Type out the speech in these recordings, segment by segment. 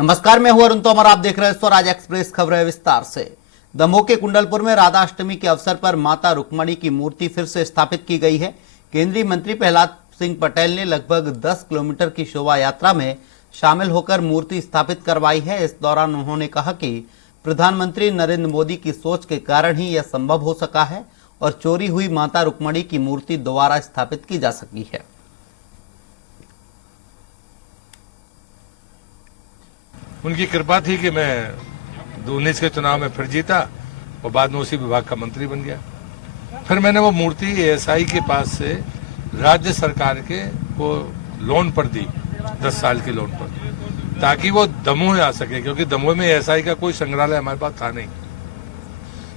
नमस्कार, मैं हूं अरुण तोमर। आप देख रहे हैं स्वराज एक्सप्रेस खबरें विस्तार से। दमोह के कुंडलपुर में राधाअष्टमी के अवसर पर माता रुक्मणी की मूर्ति फिर से स्थापित की गई है। केंद्रीय मंत्री प्रहलाद सिंह पटेल ने लगभग 10 किलोमीटर की शोभा यात्रा में शामिल होकर मूर्ति स्थापित करवाई है। इस दौरान उन्होंने कहा कि प्रधानमंत्री नरेंद्र मोदी की सोच के कारण ही यह संभव हो सका है और चोरी हुई माता रुक्मणी की मूर्ति दोबारा स्थापित की जा सकी है। उनकी कृपा थी कि मैं 2019 के चुनाव में फिर जीता और बाद में उसी विभाग का मंत्री बन गया। फिर मैंने वो मूर्ति एएसआई के पास से राज्य सरकार के को लोन पर दी, 10 साल के लोन पर, ताकि वो दमोह आ सके, क्योंकि दमोह में एएसआई का कोई संग्रहालय हमारे पास था नहीं।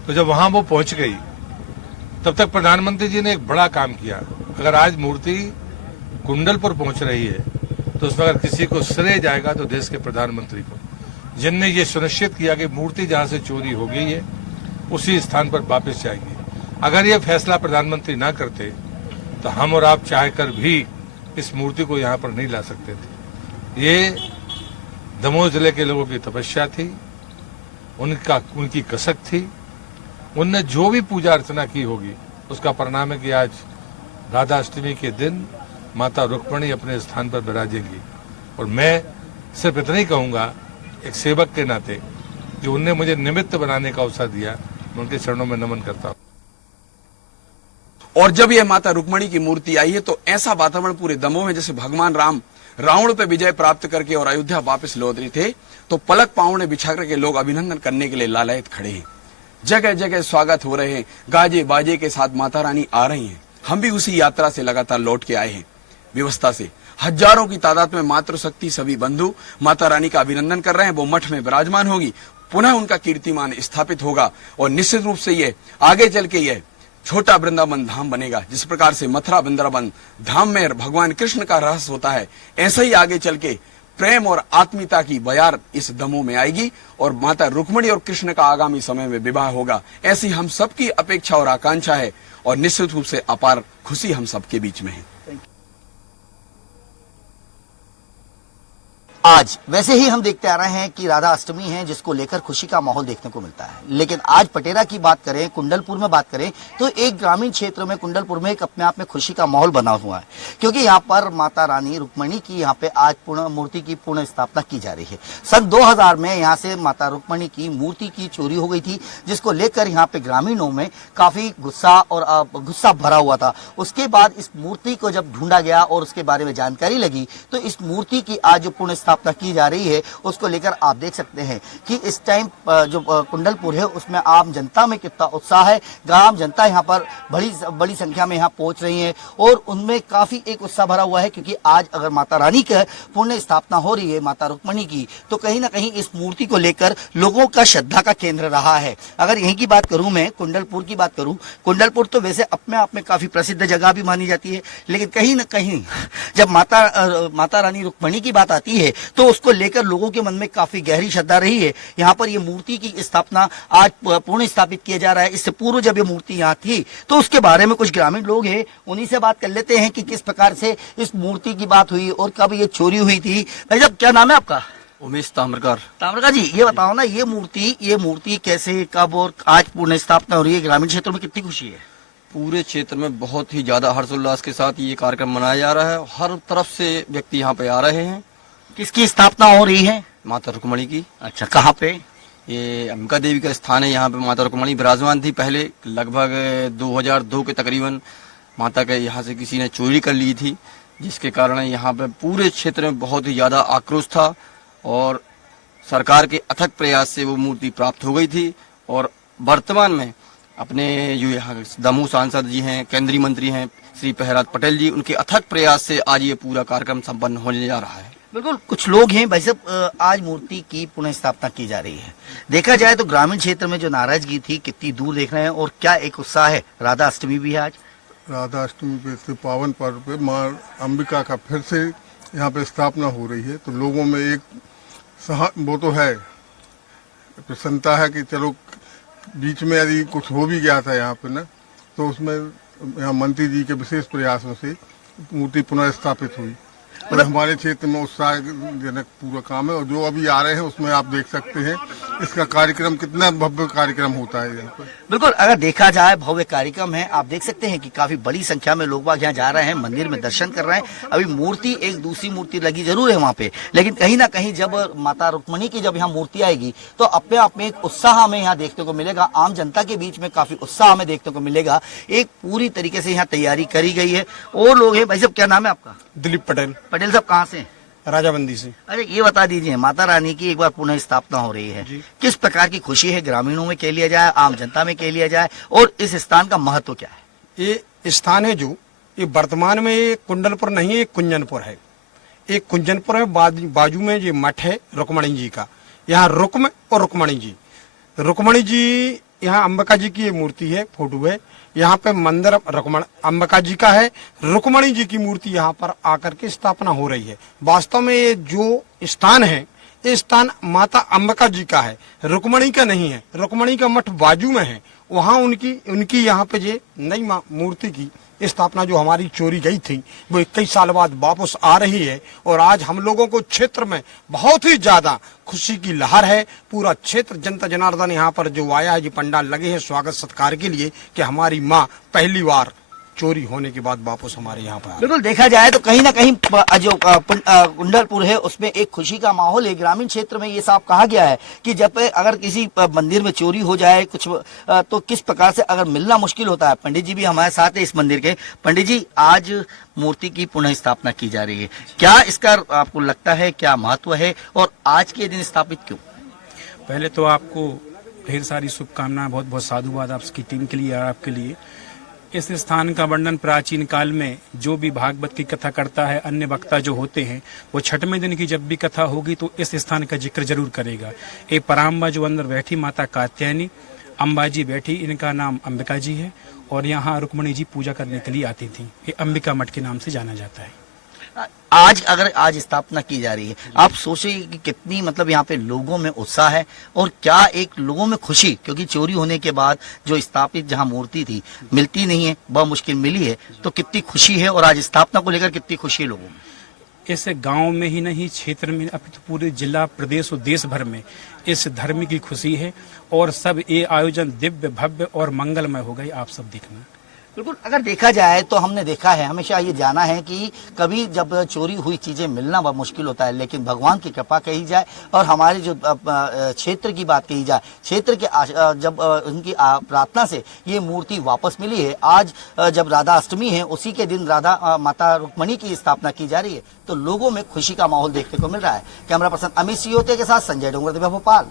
तो जब वहां वो पहुंच गई तब तक प्रधानमंत्री जी ने एक बड़ा काम किया। अगर आज मूर्ति कुंडलपुर पहुंच रही है तो उसमें अगर किसी को श्रेय जाएगा तो देश के प्रधानमंत्री को, जिनने ये सुनिश्चित किया कि मूर्ति जहां से चोरी हो गई है उसी स्थान पर वापस जाएगी। अगर ये फैसला प्रधानमंत्री ना करते तो हम और आप चाहकर भी इस मूर्ति को यहाँ पर नहीं ला सकते थे। ये दमोह जिले के लोगों की तपस्या थी, उनकी कसक थी। उनने जो भी पूजा अर्चना की होगी उसका परिणाम है कि आज राधाअष्टमी के दिन माता रुक्मणी अपने स्थान पर विराजेंगी। और मैं सिर्फ इतना ही कहूंगा, एक सेवक के नाते, कि उनने मुझे निमित्त बनाने का अवसर दिया, मैं उनके चरणों में नमन करता हूं। और जब यह माता रुक्मणी की मूर्ति आई है तो ऐसा वातावरण पूरे दमोह में जैसे भगवान राम रावण पे विजय प्राप्त करके और अयोध्या वापस लौट रहे थे, तो पलक पाँव बिछा करके लोग अभिनंदन करने के लिए लालायत खड़े हैं। जगह जगह स्वागत हो रहे हैं, गाजे बाजे के साथ माता रानी आ रही हैं। हम भी उसी यात्रा से लगातार लौट के आए हैं। व्यवस्था से हजारों की तादाद में मातृशक्ति सभी बंधु माता रानी का अभिनंदन कर रहे हैं। वो मठ में विराजमान होगी, पुनः उनका कीर्तिमान स्थापित होगा और निश्चित रूप से ये आगे चल के ये छोटा वृंदावन धाम बनेगा। जिस प्रकार से मथुरा वृंदावन धाम में भगवान कृष्ण का रहस्य होता है, ऐसा ही आगे चल के प्रेम और आत्मीयता की बयार इस दमोह में आएगी और माता रुक्मणी और कृष्ण का आगामी समय में विवाह होगा। ऐसी हम सबकी अपेक्षा और आकांक्षा है और निश्चित रूप से अपार खुशी हम सबके बीच में है। आज वैसे ही हम देखते आ रहे हैं कि राधा अष्टमी है, जिसको लेकर खुशी का माहौल देखने को मिलता है। लेकिन आज पटेरा की बात करें, कुंडलपुर में बात करें, तो एक ग्रामीण क्षेत्र में कुंडलपुर में एक अपने आप में खुशी का माहौल बना हुआ है, क्योंकि यहाँ पर माता रानी रुक्मणी की यहाँ पे आज मूर्ति की पुनः स्थापना की जा रही है। सन 2000 में यहाँ से माता रुक्मणी की मूर्ति की चोरी हो गई थी, जिसको लेकर यहाँ पे ग्रामीणों में काफी गुस्सा भरा हुआ था। उसके बाद इस मूर्ति को जब ढूंढा गया और उसके बारे में जानकारी लगी, तो इस मूर्ति की आज जो पुनः स्थापना की जा रही है उसको लेकर आप देख सकते हैं कि इस टाइम जो कुंडलपुर है उसमें आम जनता में कितना उत्साह है। आम जनता यहाँ पर बड़ी संख्या में यहाँ पहुंच रही है और उनमें काफी एक उत्साह भरा हुआ है, क्योंकि आज अगर माता रानी की पुण्य स्थापना हो रही है, माता रुक्मणी की, तो कहीं ना कहीं इस मूर्ति को लेकर लोगों का श्रद्धा का केंद्र रहा है। अगर यहीं की बात करूं, मैं कुंडलपुर की बात करूं, कुंडलपुर तो वैसे अपने आप में काफी प्रसिद्ध जगह भी मानी जाती है, लेकिन कहीं ना कहीं जब माता रानी रुक्मणी की बात आती है तो उसको लेकर लोगों के मन में काफी गहरी श्रद्धा रही है। यहाँ पर ये मूर्ति की स्थापना आज पुनः स्थापित किया जा रहा है। इससे पूर्व जब ये मूर्ति यहाँ थी तो उसके बारे में कुछ ग्रामीण लोग हैं, उन्हीं से बात कर लेते हैं कि किस प्रकार से इस मूर्ति की बात हुई और कब ये चोरी हुई थी। भाई साहब, क्या नाम है आपका? उमेश ताम्रकार। ताम्रकार जी, ये बताओ ना, ये मूर्ति कैसे, कब और आज पुनः स्थापना हो रही है? ग्रामीण क्षेत्र में कितनी खुशी है? पूरे क्षेत्र में बहुत ही ज्यादा हर्षोल्लास के साथ ये कार्यक्रम मनाया जा रहा है। हर तरफ से व्यक्ति यहाँ पे आ रहे हैं। किसकी स्थापना हो रही है? माता रुक्मणी की। अच्छा, कहाँ पे? ये अंबिका देवी का स्थान है। यहाँ पे माता रुक्मणी विराजमान थी पहले, लगभग 2002 के तकरीबन माता के यहाँ से किसी ने चोरी कर ली थी, जिसके कारण यहाँ पे पूरे क्षेत्र में बहुत ही ज्यादा आक्रोश था और सरकार के अथक प्रयास से वो मूर्ति प्राप्त हो गई थी। और वर्तमान में अपने जो यहाँ दमोह सांसद जी हैं, केंद्रीय मंत्री हैं श्री प्रहलाद पटेल जी, उनके अथक प्रयास से आज ये पूरा कार्यक्रम संपन्न होने जा रहा है। बिल्कुल, कुछ लोग हैं भाई साहब, आज मूर्ति की पुनः स्थापना की जा रही है। देखा जाए तो ग्रामीण क्षेत्र में जो नाराजगी थी कितनी दूर देख रहे हैं और क्या एक उत्साह है। राधा अष्टमी भी है आज। राधा अष्टमी पे इस पावन पर्व पे माँ अंबिका का फिर से यहाँ पे स्थापना हो रही है, तो लोगों में एक वो तो है, प्रसन्नता है कि चलो बीच में यदि कुछ हो भी गया था यहाँ पे ना, तो उसमें यहाँ मंत्री जी के विशेष प्रयासों से मूर्ति पुनः स्थापित हुई। और हमारे क्षेत्र में उत्साहजनक पूरा काम है। और जो अभी आ रहे हैं उसमें आप देख सकते हैं इसका कार्यक्रम, कितना भव्य कार्यक्रम होता है यहाँ पर। बिल्कुल, अगर देखा जाए भव्य कार्यक्रम है। आप देख सकते हैं कि काफी बड़ी संख्या में लोग बाग यहाँ जा रहे हैं, मंदिर में दर्शन कर रहे हैं। अभी मूर्ति, एक दूसरी मूर्ति लगी जरूर है वहाँ पे, लेकिन कहीं ना कहीं जब माता रुक्मणी की जब यहाँ मूर्ति आएगी तो अपने आप में एक उत्साह हमें यहाँ देखने को मिलेगा। आम जनता के बीच में काफी उत्साह हमें देखने को मिलेगा। एक पूरी तरीके से यहाँ तैयारी करी गई है। और लोग हैं। भाई साहब, क्या नाम है आपका? दिलीप पटेल, पटेल साहब, कहाँ से हैं? राजाबंदी से। अरे ये बता दीजिए, माता रानी की एक बार पुनः स्थापना हो रही है, किस प्रकार की खुशी है? ग्रामीणों में कह लिया जाए, आम जनता में कह लिया जाए, और इस स्थान का महत्व क्या है? ये स्थान है जो ये वर्तमान में ये कुंडलपुर नहीं है, ये कुंजनपुर है। एक कुंजनपुर है, बाजू में ये मठ है रुक्मणी जी का। यहाँ रुक्म और रुक्मणी जी, रुक्मणी जी यहाँ अंबिका जी की ये मूर्ति है, फोटो है। यहाँ पे मंदिर अंबिका जी का है, रुक्मणी जी की मूर्ति यहाँ पर आकर के स्थापना हो रही है। वास्तव में ये जो स्थान है, ये स्थान माता अंबिका जी का है, रुक्मणी का नहीं है। रुक्मणी का मठ बाजू में है, वहाँ उनकी यहाँ पे ये नई मूर्ति की स्थापना जो हमारी चोरी गई थी वो 21 साल बाद वापस आ रही है। और आज हम लोगों को क्षेत्र में बहुत ही ज्यादा खुशी की लहर है। पूरा क्षेत्र जनता जनार्दन यहाँ पर जो आया है, जो पंडाल लगे हैं स्वागत सत्कार के लिए कि हमारी माँ पहली बार चोरी होने के बाद वापस हमारे यहाँ पर। बिल्कुल, देखा जाए तो कहीं ना कहीं जो कुंडलपुर है उसमें एक खुशी का माहौल है। ग्रामीण क्षेत्र में ये साफ कहा गया है कि जब अगर किसी मंदिर में चोरी हो जाए कुछ तो किस प्रकार से अगर मिलना मुश्किल होता है। पंडित जी भी हमारे साथ है इस मंदिर के। पंडित जी, आज मूर्ति की पुनः स्थापना की जा रही है, क्या इसका आपको लगता है क्या महत्व है, और आज के दिन स्थापित क्यों? पहले तो आपको ढेर सारी शुभकामनाएं, बहुत बहुत साधुवाद आपकी टीम के लिए, आपके लिए। इस स्थान का वर्णन प्राचीन काल में जो भी भागवत की कथा करता है, अन्य वक्ता जो होते हैं, वो छठवें दिन की जब भी कथा होगी तो इस स्थान का जिक्र जरूर करेगा। एक पराम्बा जो अंदर बैठी माता कात्यायनी, अंबाजी बैठी, इनका नाम अंबिका जी है। और यहाँ रुक्मणी जी पूजा करने के लिए आती थी। ये अंबिका मठ के नाम से जाना जाता है। आज स्थापना की जा रही है, आप सोचिए कि कितनी मतलब यहाँ पे लोगों में उत्साह है, और क्या एक लोगों में खुशी, क्योंकि चोरी होने के बाद जो स्थापित जहाँ मूर्ति थी मिलती नहीं है, बहुत मुश्किल मिली है, तो कितनी खुशी है, और आज स्थापना को लेकर कितनी खुशी है लोगों में। इस गांव में ही नहीं, क्षेत्र में, अब तो पूरे जिला, प्रदेश और देश भर में इस धर्म की खुशी है। और सब ये आयोजन दिव्य, भव्य और मंगलमय हो गई, आप सब देखना। बिल्कुल, अगर देखा जाए तो हमने देखा है, हमेशा ये जाना है कि कभी जब चोरी हुई चीजें मिलना बहुत मुश्किल होता है, लेकिन भगवान की कृपा कही जाए और हमारे जो क्षेत्र की बात कही जाए, क्षेत्र के जब उनकी प्रार्थना से ये मूर्ति वापस मिली है। आज जब राधा अष्टमी है, उसी के दिन राधा माता रुक्मणी की स्थापना की जा रही है, तो लोगों में खुशी का माहौल देखने को मिल रहा है। कैमरा पर्सन अमित सियोते के साथ संजय डोंगर, भोपाल।